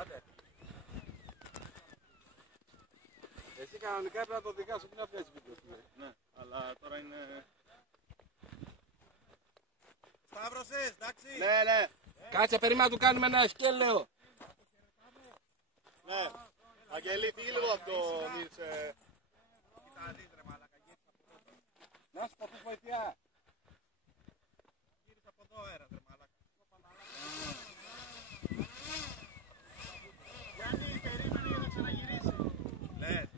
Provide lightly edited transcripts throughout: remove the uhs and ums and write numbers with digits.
Άντε. Εσύ κανονικά πρέπει να το οδηγάς, όχι να βγάζεις βίντεο. Ναι, αλλά τώρα είναι... Σταύρωσες, εντάξει. Ναι, ναι. Κάτσε, περίμενα να του κάνουμε ένα ευκέλαιο. Ναι. Αγγελή, φύγει λίγο από το Μίρς. Να σου πω, πού βοηθιά. Γύρισε από εδώ αέρα, τρε μαλάκα. Γιάννη, περίμενε για να ξαναγυρίσει. Λες.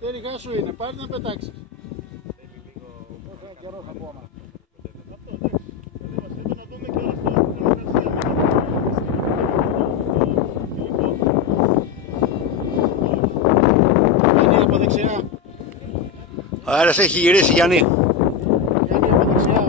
Τέριγά σου είναι, πάρει να πετάξεις. Θέλει λίγο... Πόσο καιρό ακόμα. Αυτό, εντάξει. Εδώ να δούμε και όλα στην εργασία. Γιάννη από δεξιά. Ο αέρας έχει γυρίσει, Γιάννη. Γιάννη από δεξιά.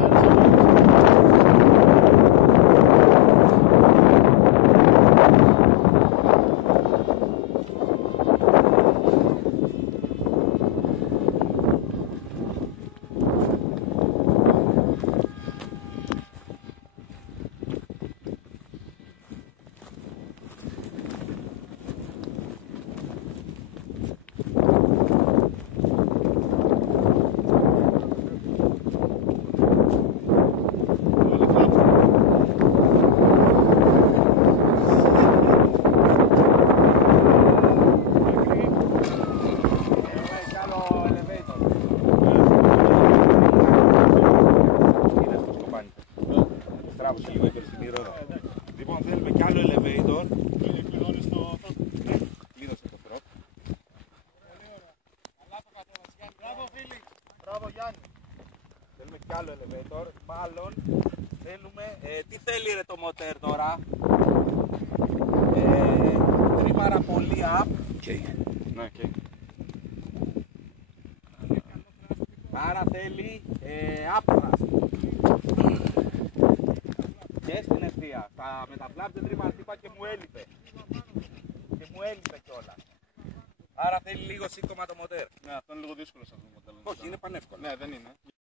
Λοιπόν, θέλουμε κι άλλο elevator. Κλειδώνεις το... Ναι, κλείδωσε το φρόπ. Μπράβο, φίλοι. Μπράβο, Γιάννη. Θέλουμε κι άλλο elevator. Μάλλον θέλουμε... τι θέλει ρε το μοτέρ τώρα. Τρίμαρα πολύ up. Ναι, και... Άρα θέλει upthrust. Και στην ευθεία. Με τα flaps δεν τριμαρτύπα και μου έλειπε. Και μου έλειπε κιόλας. Άρα θέλει λίγο σύντομα το μοτέρ. Ναι, αυτό είναι λίγο δύσκολο σε αυτό το μοντέλο. Όχι, είναι πανεύκολο. Ναι, δεν είναι.